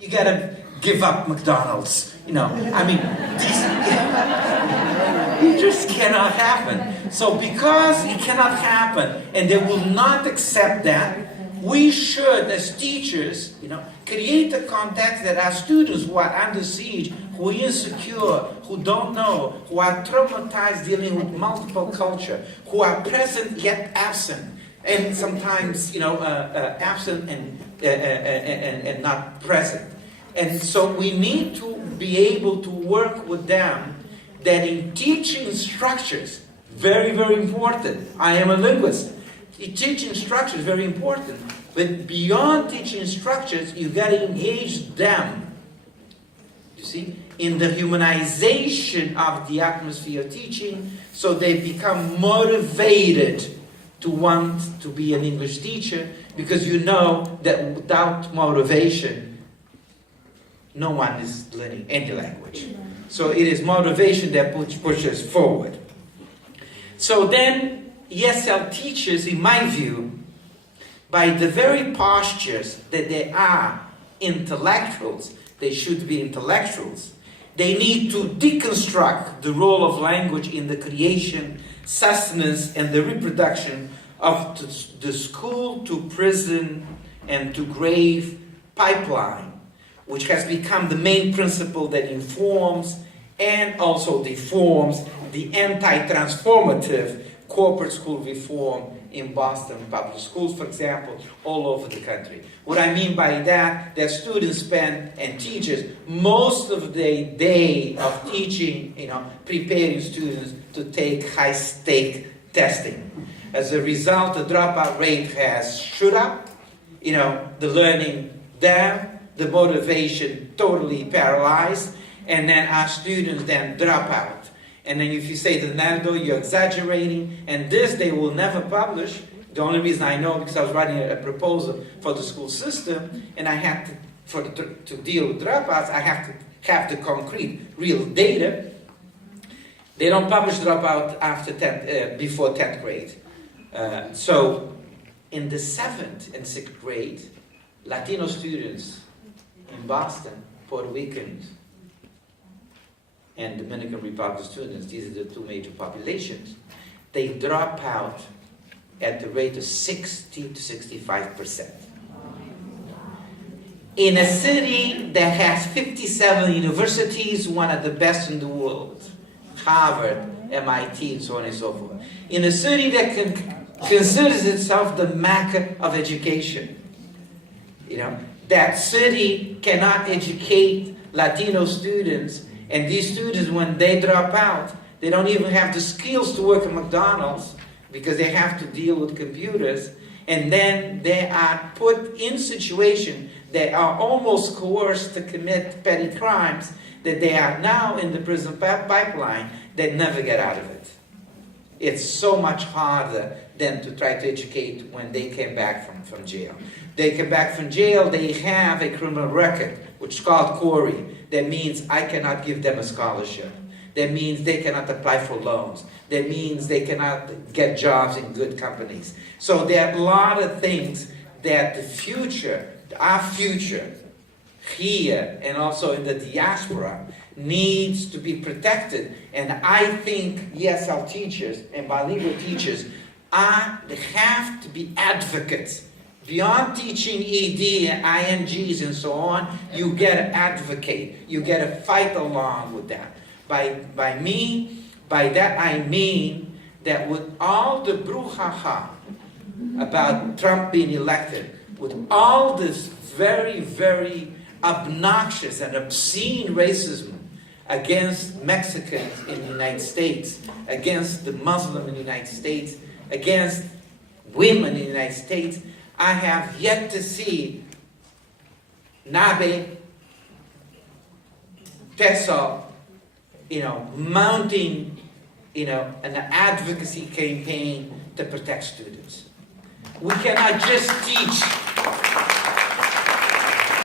You gotta give up McDonald's. You know, I mean, it just cannot happen. So because it cannot happen, and they will not accept that, we should, as teachers, you know, create a context that our students who are under siege, who are insecure, who don't know, who are traumatized dealing with multiple culture, who are present yet absent, and sometimes, you know, absent and not present. And so we need to be able to work with them that in teaching structures, very, very important. I am a linguist. Teaching structure is very important, but beyond teaching structures, you got to engage them, you see, in the humanization of the atmosphere of teaching, so they become motivated to want to be an English teacher, because you know that without motivation, no one is learning any language. So it is motivation that pushes forward. So then, ESL teachers, in my view, by the very postures that they are intellectuals, they should be intellectuals, they need to deconstruct the role of language in the creation, sustenance, and the reproduction of the school to prison and to grave pipeline, which has become the main principle that informs and also deforms the anti-transformative corporate school reform in Boston public schools, for example, all over the country. What I mean by that students spend, and teachers, most of the day of teaching, you know, preparing students to take high-stake testing. As a result, the dropout rate has shot up, you know, the learning down, the motivation totally paralyzed, and then our students then drop out. And then if you say, Leonardo, you're exaggerating, and this they will never publish. The only reason I know, because I was writing a proposal for the school system, and I had to deal with dropouts, I have to have the concrete, real data. They don't publish dropout after before 10th grade. So in the 7th and 6th grade, Latino students in Boston, Puerto Ricans, and Dominican Republic students, these are the two major populations, they drop out at the rate of 60 to 65%. In a city that has 57 universities, one of the best in the world, Harvard, MIT, and so on and so forth. In a city that considers itself the Mecca of education. You know, that city cannot educate Latino students, and these students, when they drop out, they don't even have the skills to work at McDonald's because they have to deal with computers, and then they are put in situations that are almost coerced to commit petty crimes, that they are now in the prison pipeline, that never get out of it. It's so much harder than to try to educate when they came back from jail. They came back from jail, they have a criminal record, which is called Corey. That means I cannot give them a scholarship. That means they cannot apply for loans. That means they cannot get jobs in good companies. So there are a lot of things that the future, our future, here and also in the diaspora, needs to be protected. And I think ESL teachers and bilingual teachers have to be advocates. Beyond teaching ED and INGs and so on, you get to advocate. You get to fight along with that. By that I mean that with all the brouhaha about Trump being elected, with all this very, very obnoxious and obscene racism against Mexicans in the United States, against the Muslim in the United States, against women in the United States, I have yet to see Nabe, Tessel, mounting, an advocacy campaign to protect students. We cannot just teach